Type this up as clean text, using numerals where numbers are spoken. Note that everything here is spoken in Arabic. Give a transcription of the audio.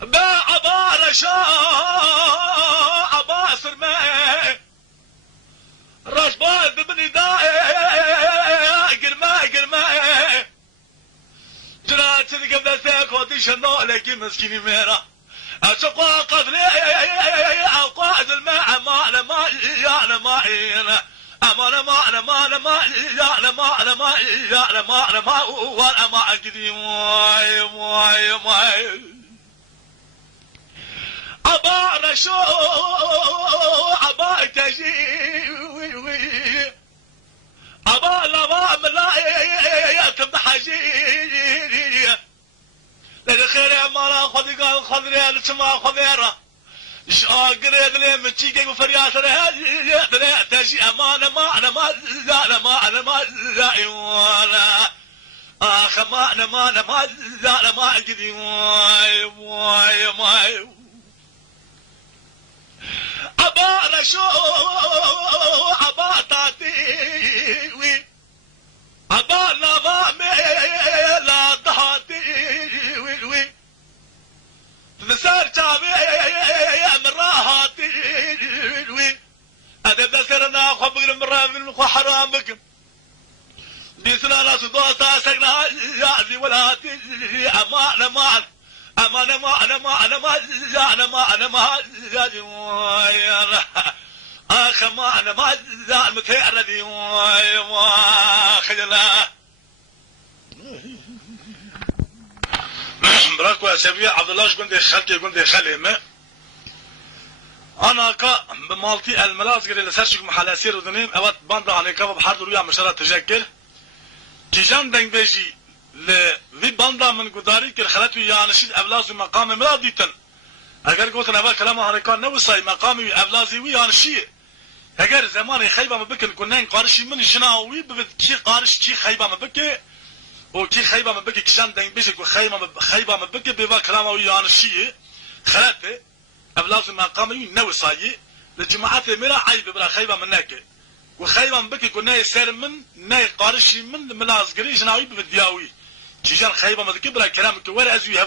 بعبارة شاء باصر ما رشبان ببني قرما جرات قبل ذاك وديش النولك مسكين ميرا أشقا قدري أقعد الماء ما أنا ما أنا ما أنا ما أنا ما أنا ما أنا ما أنا ما أنا ما أنا ما وأنا ما أجري ماي أبا رشو أبا تجي أبا لبا ملاي تبحجي للخير مالا خذي قال خذري السما خذيرة شاقري ذلي متشيكي وفريات ذلي تجي أمانة ما أنا ما لا ما أنا ما لا ولا آخ ما أنا ما لا ما أجري ماي أبا رشو أبا تاتي أبا لبا ميلا ضحاتي وي بسار شعبي من راحاتي وي أنا بسرنا خبر من حرام بكم بيسنا ناس دوسا سكنا يعزي ولاتي أمان ما أنا ما أنا ما أنا ما أنا ما أنا ما أخ ما أنا ما متعرضي خجلا براكو أسابيع عبد الله قندي خالي ما أنا كا بمالتي الملاذ قال لسرشك محل سير ودنيم أوقات باندا عن كاب بحرد رويا مشارة تجاكل تيجان دنگ بيجي لذي باندا من قداري كل خلاتو يانشيد أبلاز مقام مراديتن اگر قلت انا كلام هركان نوصي مقامي أبلازي ويانشي اگر زمان خيبه ما بكن كنن قارشي من جناوي ببد كي قارش كي خيبه ما بكي او كي خيبه ما بكي كشان دنگ بيجي خيبه ما بكي بيبا كلام ويانشي خلاته أبلاز مقامي نوصي لجماعات مرا عيب بلا خيبه منك وخيبه ما بكي كنا يسير من ناي قارشي من ملاز قري جناوي ببد ياوي تيجان خيبه ما بكي بلا كلام كوار ازوي